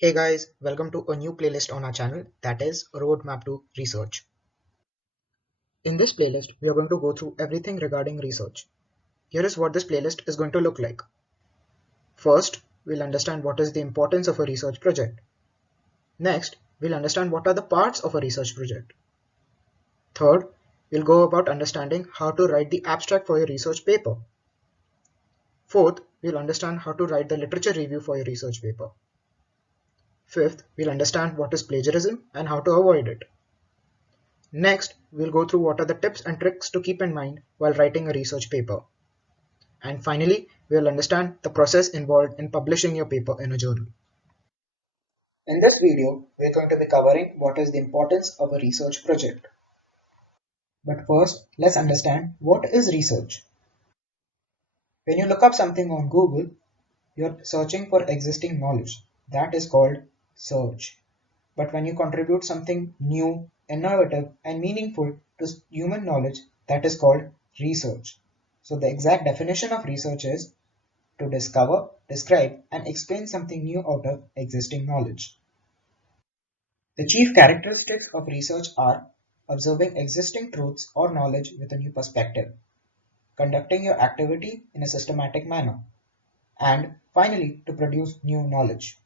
Hey guys, welcome to a new playlist on our channel that is Roadmap to Research. In this playlist, we are going to go through everything regarding research. Here is what this playlist is going to look like. First, we'll understand what is the importance of a research project. Next, we'll understand what are the parts of a research project. Third, we'll go about understanding how to write the abstract for your research paper. Fourth, we'll understand how to write the literature review for your research paper. Fifth, we'll understand what is plagiarism and how to avoid it. Next, we'll go through what are the tips and tricks to keep in mind while writing a research paper. And finally, we'll understand the process involved in publishing your paper in a journal. In this video, we're going to be covering what is the importance of a research project. But first, let's understand what is research. When you look up something on Google, you're searching for existing knowledge. That is called search. But when you contribute something new, innovative, and meaningful to human knowledge, that is called research. So the exact definition of research is to discover, describe, and explain something new out of existing knowledge. The chief characteristics of research are observing existing truths or knowledge with a new perspective, conducting your activity in a systematic manner, and finally to produce new knowledge.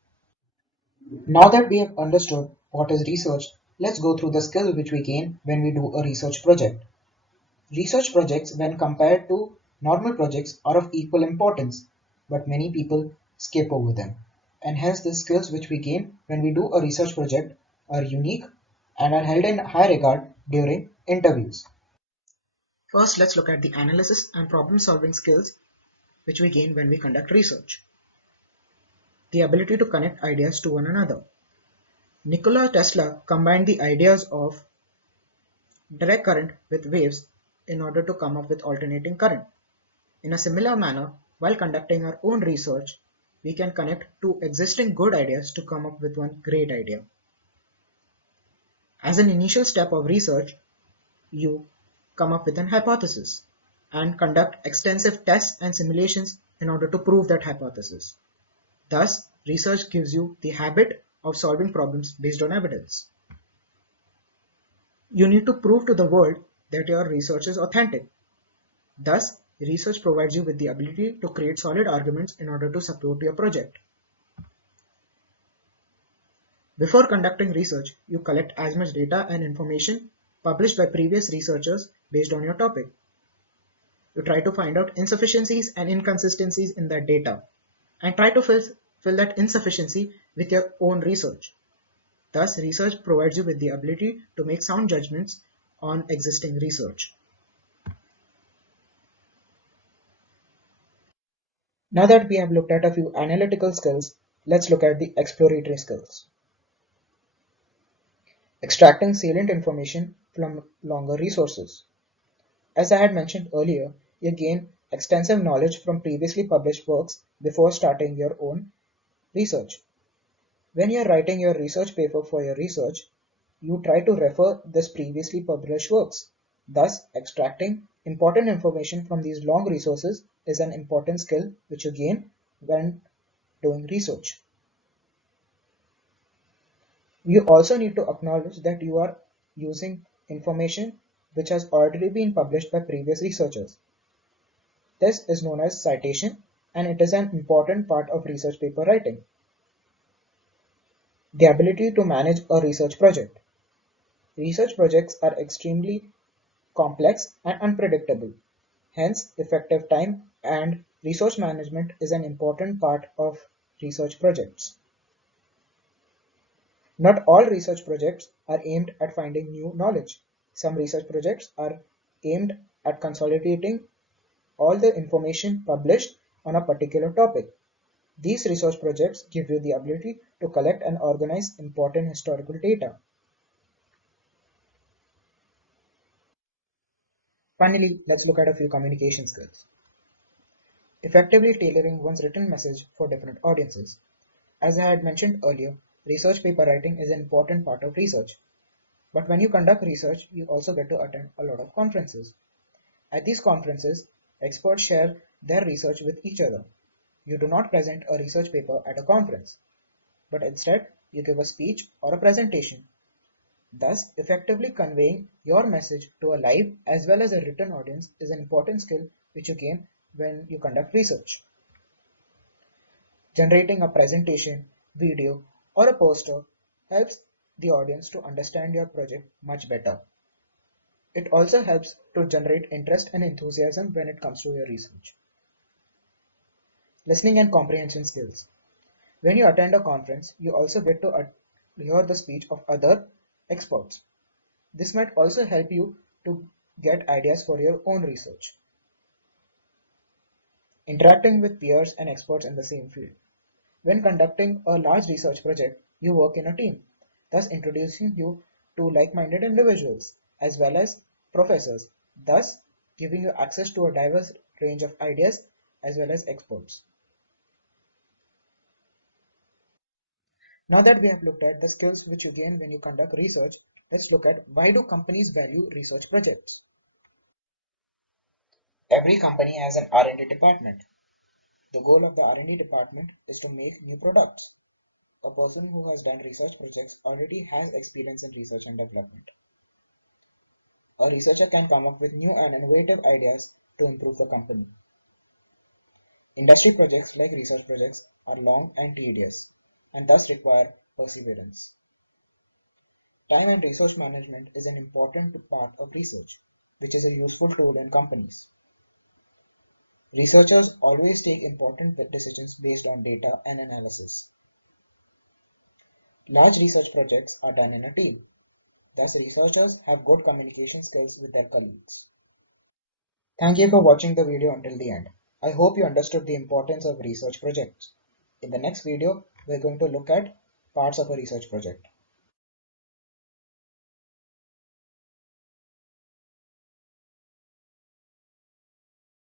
Now that we have understood what is research, let's go through the skills which we gain when we do a research project. Research projects, when compared to normal projects, are of equal importance, but many people skip over them. And hence, the skills which we gain when we do a research project are unique and are held in high regard during interviews. First, let's look at the analysis and problem solving skills which we gain when we conduct research. The ability to connect ideas to one another. Nikola Tesla combined the ideas of direct current with waves in order to come up with alternating current. In a similar manner, while conducting our own research, we can connect two existing good ideas to come up with one great idea. As an initial step of research, you come up with an hypothesis and conduct extensive tests and simulations in order to prove that hypothesis. Thus, research gives you the habit of solving problems based on evidence. You need to prove to the world that your research is authentic. Thus, research provides you with the ability to create solid arguments in order to support your project. Before conducting research, you collect as much data and information published by previous researchers based on your topic. You try to find out insufficiencies and inconsistencies in that data and try to fill that insufficiency with your own research. Thus, research provides you with the ability to make sound judgments on existing research. Now that we have looked at a few analytical skills, let's look at the exploratory skills. Extracting salient information from longer resources. As I had mentioned earlier, you gain extensive knowledge from previously published works before starting your own research. When you are writing your research paper for your research, you try to refer this previously published works. Thus, extracting important information from these long resources is an important skill which you gain when doing research. You also need to acknowledge that you are using information which has already been published by previous researchers. This is known as citation, and it is an important part of research paper writing. The ability to manage a research project. Research projects are extremely complex and unpredictable. Hence, effective time and resource management is an important part of research projects. Not all research projects are aimed at finding new knowledge. Some research projects are aimed at consolidating all the information published on a particular topic. These research projects give you the ability to collect and organize important historical data. Finally, let's look at a few communication skills. Effectively tailoring one's written message for different audiences. As I had mentioned earlier, research paper writing is an important part of research. But when you conduct research, you also get to attend a lot of conferences. At these conferences, experts share their research with each other. You do not present a research paper at a conference. but instead you give a speech or a presentation, thus effectively conveying your message to a live as well as a written audience is an important skill which you gain when you conduct research. Generating a presentation, video, or a poster helps the audience to understand your project much better. It also helps to generate interest and enthusiasm when it comes to your research. Listening and comprehension skills. When you attend a conference, you also get to hear the speech of other experts. This might also help you to get ideas for your own research. Interacting with peers and experts in the same field. When conducting a large research project, you work in a team, thus introducing you to like-minded individuals as well as professors, thus giving you access to a diverse range of ideas as well as experts. Now that we have looked at the skills which you gain when you conduct research, let's look at why do companies value research projects. Every company has an R&D department. The goal of the R&D department is to make new products. A person who has done research projects already has experience in research and development. A researcher can come up with new and innovative ideas to improve the company. Industry projects like research projects are long and tedious and thus require perseverance. Time and resource management is an important part of research, which is a useful tool in companies. Researchers always take important decisions based on data and analysis. Large research projects are done in a team. Thus, researchers have good communication skills with their colleagues. Thank you for watching the video until the end. I hope you understood the importance of research projects. In the next video, we're going to look at parts of a research project.